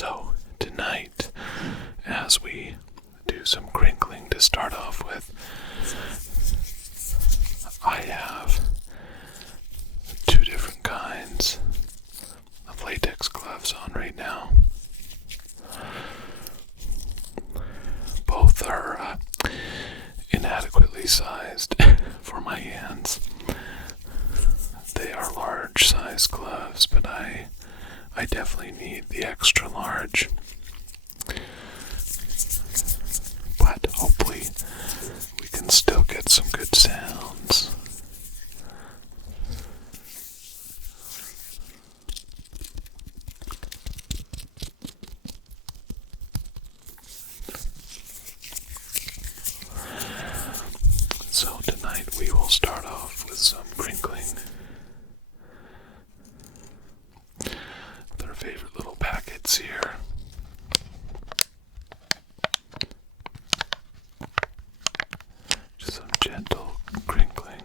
So tonight, as we do some crinkling to start off with, I have two different kinds of latex gloves on right now. Both are inadequately sized for my hands. They are large size gloves, but I definitely need the extra large. But hopefully we can still get some good sounds. So tonight we will start off with some crinkling. Their favorite little packets here. Just some gentle crinkling.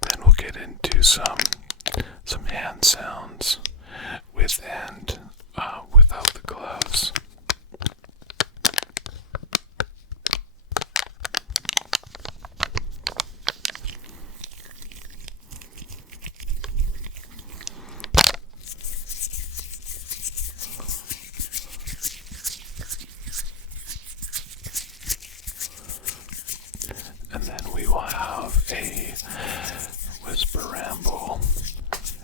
Then we'll get into some hand sounds with and without the gloves. And then we will have a whisper ramble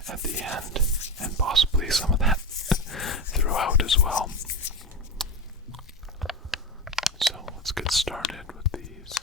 at the end, and possibly some of that throughout as well. So let's get started with these.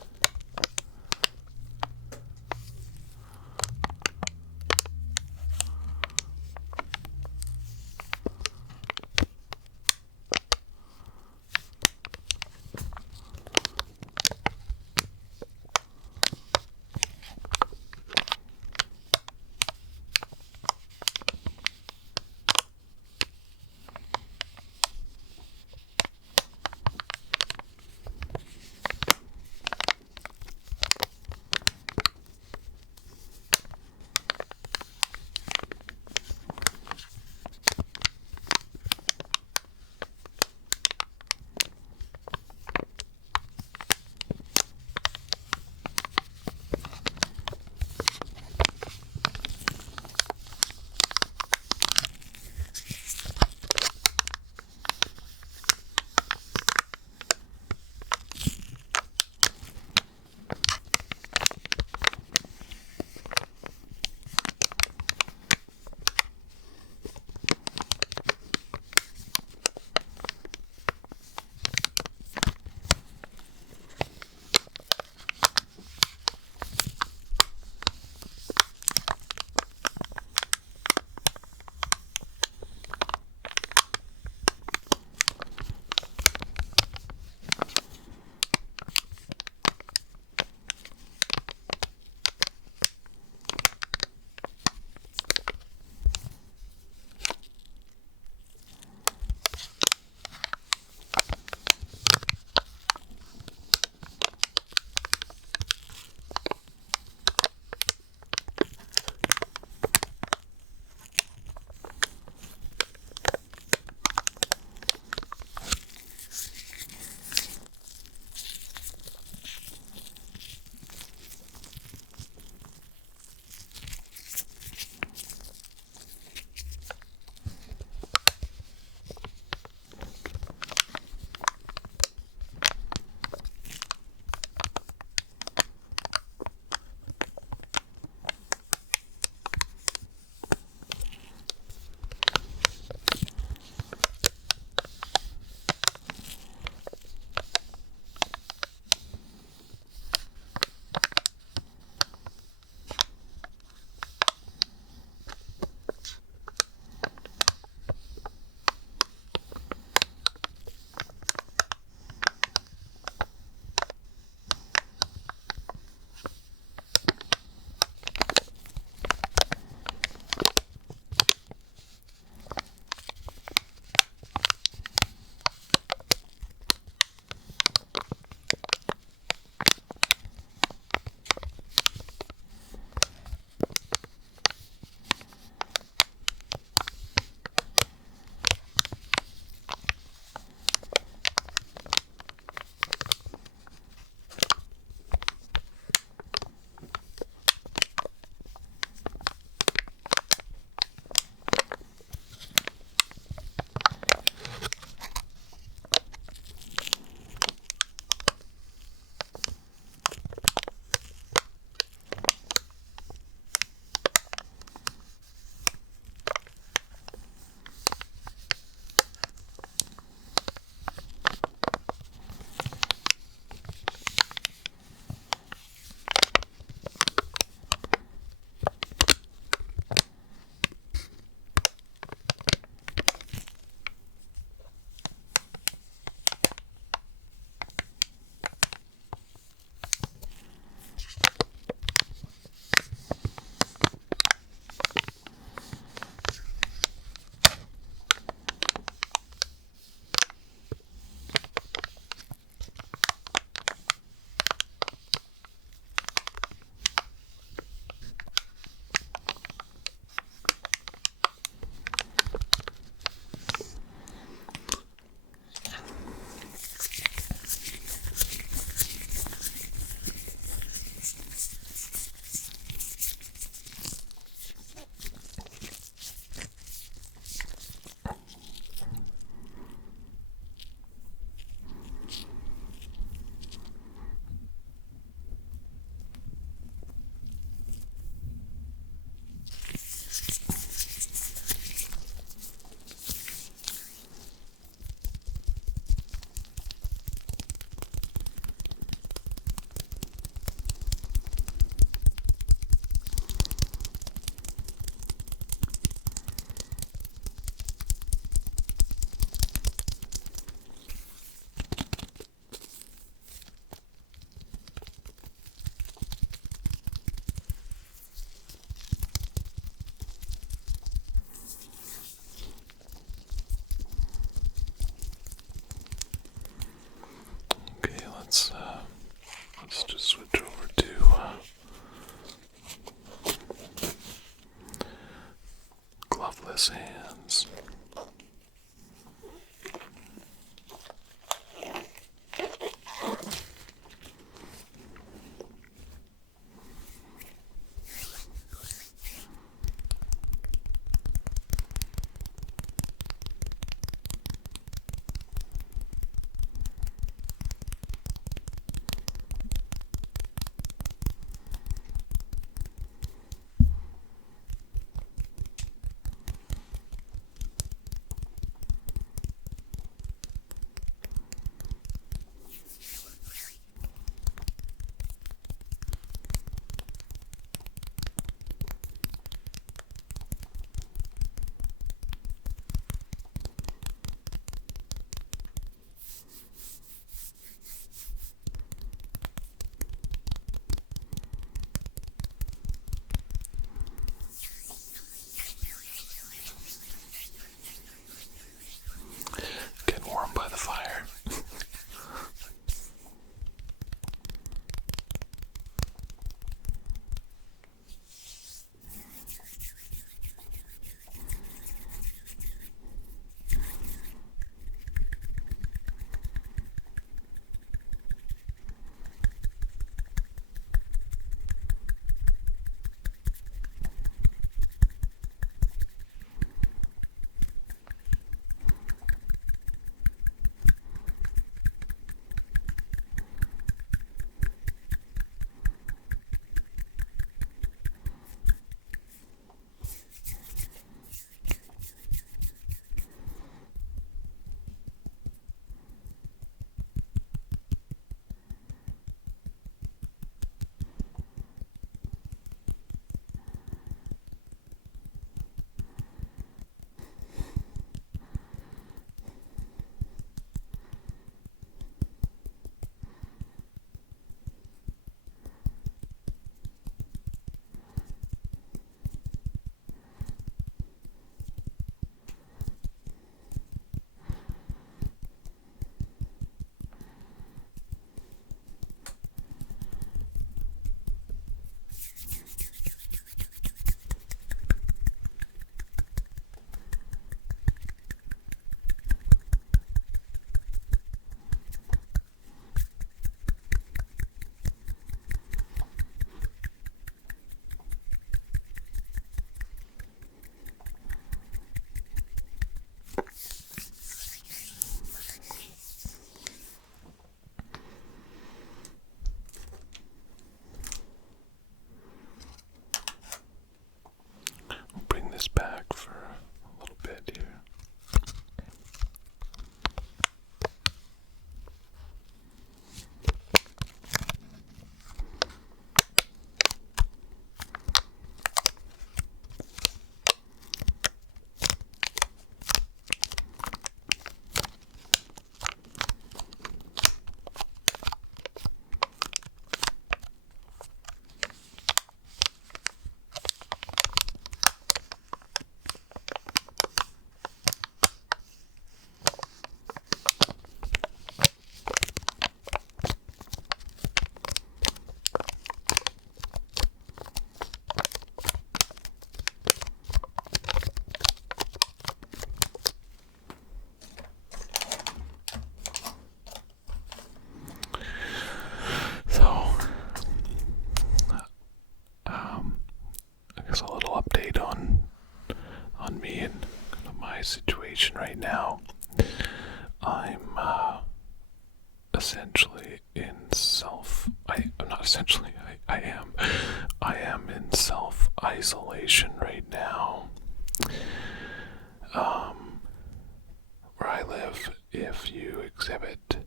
if you exhibit,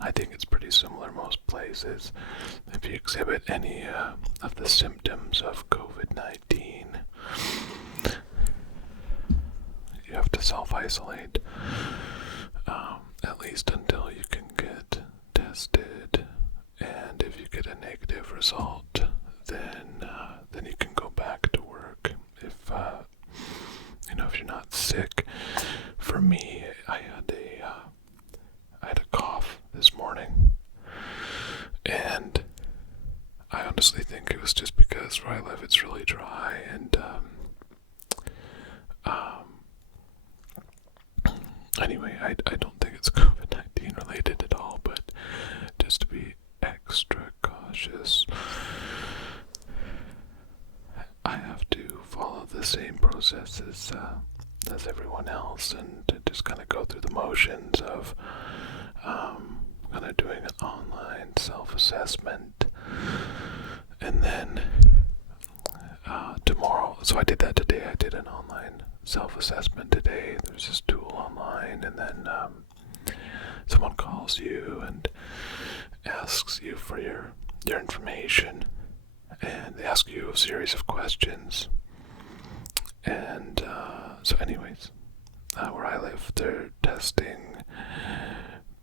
I think it's pretty similar most places, if you exhibit any of the symptoms of COVID-19, you have to self-isolate, at least until you can get tested, and if you get a negative result, then you can go back to work. If you're not sick. For me, I had a cough this morning, and I honestly think it was just because where I live it's really dry, and anyway, I don't think it's COVID-19 related at all, but just to be extra cautious, I have to follow the same processes as everyone else, and to just kind of go through the motions of kind of doing an online self-assessment, and then tomorrow, so I did that today. I did an online self-assessment today. There's this tool online, and then someone calls you and asks you for your information, and they ask you a series of questions. And so anyways, where I live, they're testing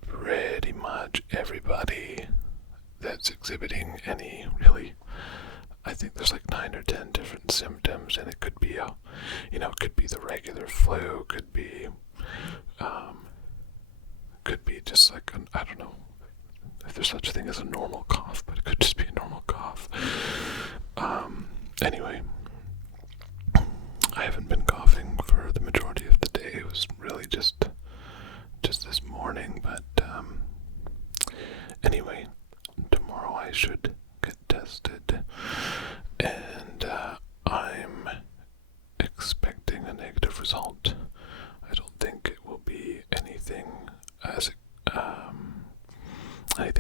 pretty much everybody that's exhibiting any, really, I think there's like 9 or 10 different symptoms, and it could be it could be the regular flu, could be just like I don't know if there's such a thing as a normal cough, but it could just be a normal cough. Anyway, I haven't been coughing for the majority of the day. It was really just this morning, but anyway, tomorrow I should get tested, and I'm expecting a negative result. I don't think it will be anything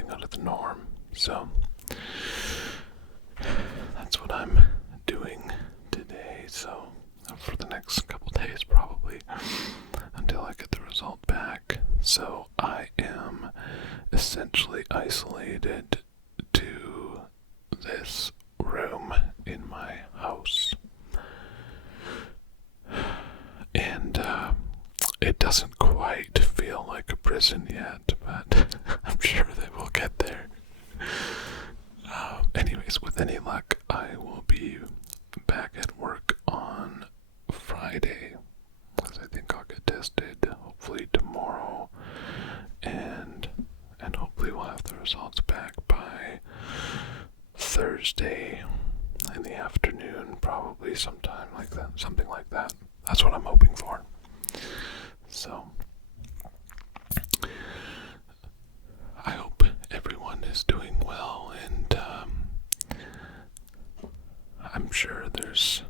out of the norm, so that's what I'm doing today. So for the next couple days, probably until I get the result back. So I am essentially isolated to this room in my house, and it doesn't quite feel like a prison yet, but I'm sure that we'll get there. Anyways, with any luck, I will be back at work on Friday, because I think I'll get tested hopefully tomorrow, and hopefully we'll have the results back by Thursday in the afternoon, probably something like that. That's what I'm hoping for. So I hope everyone is doing well, and I'm sure there's,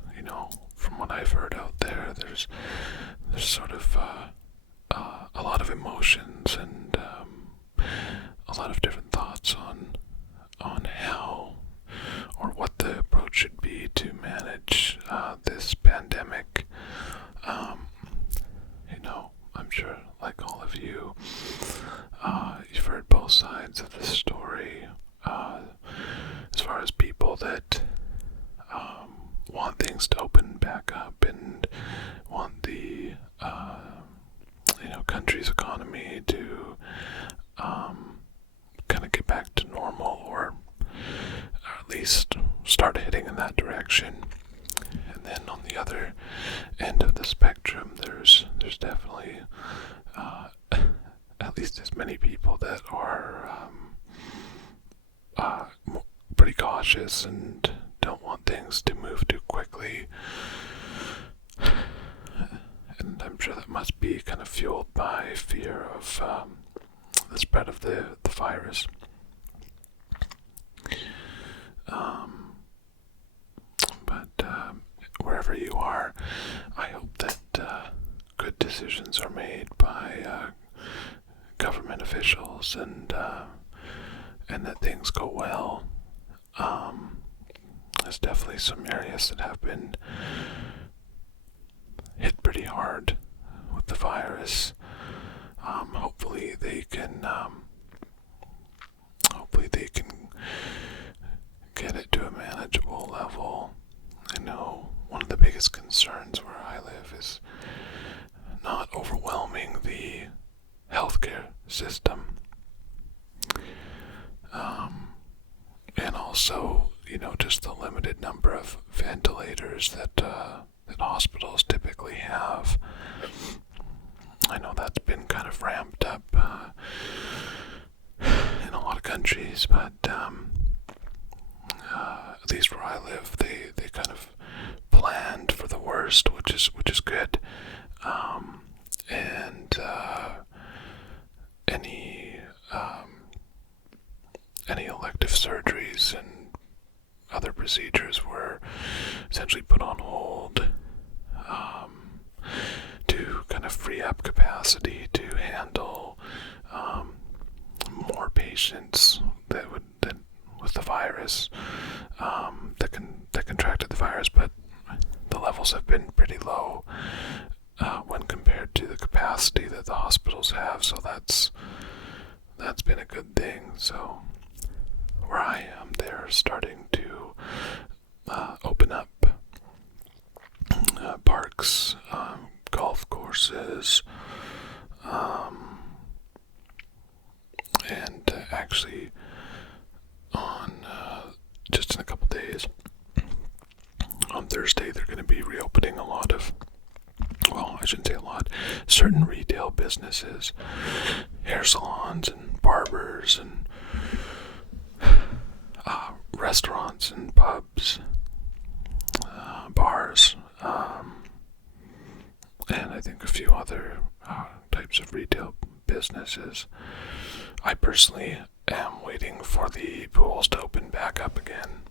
from what I've heard out there, there's sort of a lot of emotions and a lot of different thoughts on how or what the approach should be to manage this pandemic. I'm sure, like all of you, you've heard both sides of the story, as far as people that want things to open back up and want the country's economy to kind of get back to normal, or at least start heading in that direction. And then on the other end of the spectrum, there's definitely at least as many people that are pretty cautious and don't want things to move too quickly. And I'm sure that must be kind of fueled by fear of the spread of the virus. But wherever you are, I hope that good decisions are made by government officials, and that things go well. There's definitely some areas that have been hit pretty hard with the virus. Hopefully procedures that hospitals typically have. I know that's been kind of ramped up in a lot of countries, but at least where I live, they kind of planned for the worst, which is good. And any elective surgeries and other procedures were essentially put on hold to kind of free up capacity to handle more patients that with the virus that contracted the virus, but the levels have been pretty low when compared to the capacity that the hospitals have. So that's been a good thing. So where I am, they're starting to open up parks, golf courses, and actually on just in a couple days, on Thursday, they're going to be reopening a lot of, well, I shouldn't say a lot, certain retail businesses, hair salons and barbers and restaurants and pubs, bars, and I think a few other types of retail businesses. I personally am waiting for the pools to open back up again.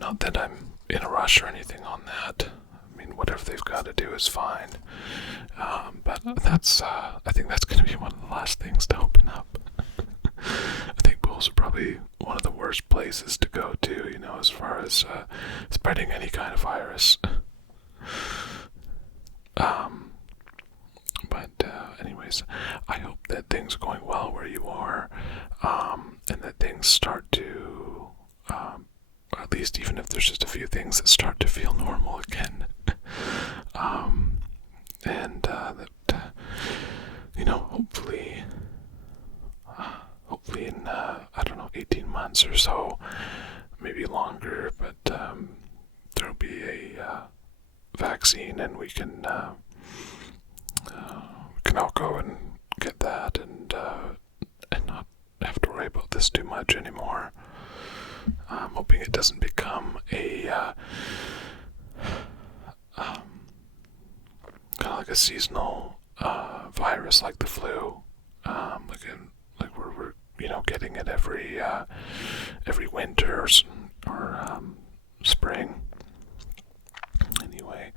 Not that I'm in a rush or anything on that. I mean, whatever they've got to do is fine. But I think that's going to be one of the last things to open up. I think pools are probably one of the worst places to go to, as far as spreading any kind of virus. But anyways, I hope that things are going well where you are, and that things start to, or at least even if there's just a few things that start to feel normal again. And that, hopefully in, 18 months or so, maybe longer, but there'll be a vaccine, and we can all go and get that, and not have to worry about this too much anymore. I'm hoping it doesn't become a kind of like a seasonal virus like the flu, like we're getting it every winter or spring. Anyway,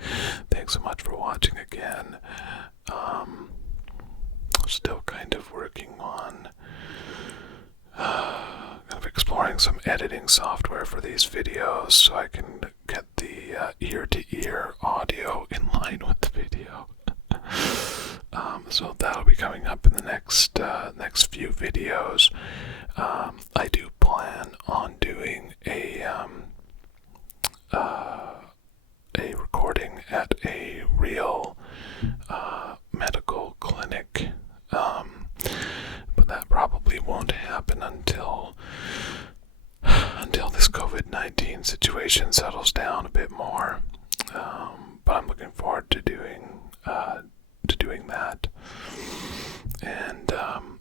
thanks so much for watching again. Still kind of working on kind of exploring some editing software for these videos so I can get the ear-to-ear audio in line with the video. So that'll be coming up in the next few videos. I do plan on doing a recording at a real medical clinic, but that probably won't happen until this COVID-19 situation settles down a bit more. But I'm looking forward to doing that, and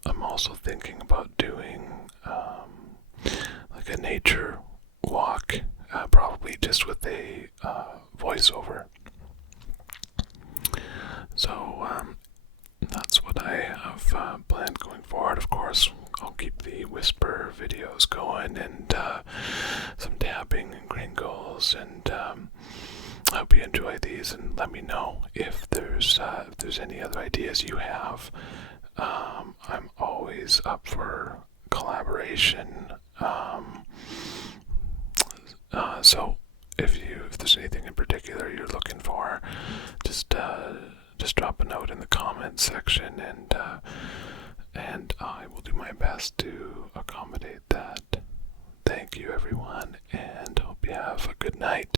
I'm also thinking about doing like a nature walk, probably just with a voiceover. So that's what I have planned going forward. Of course, I'll keep the whisper videos going, and some tapping and crinkles, and I hope you enjoy these, and let me know if there's any other ideas you have. I'm always up for collaboration. So if there's anything in particular you're looking for, just drop a note in the comments section, and I will do my best to accommodate that. Thank you, everyone, and hope you have a good night.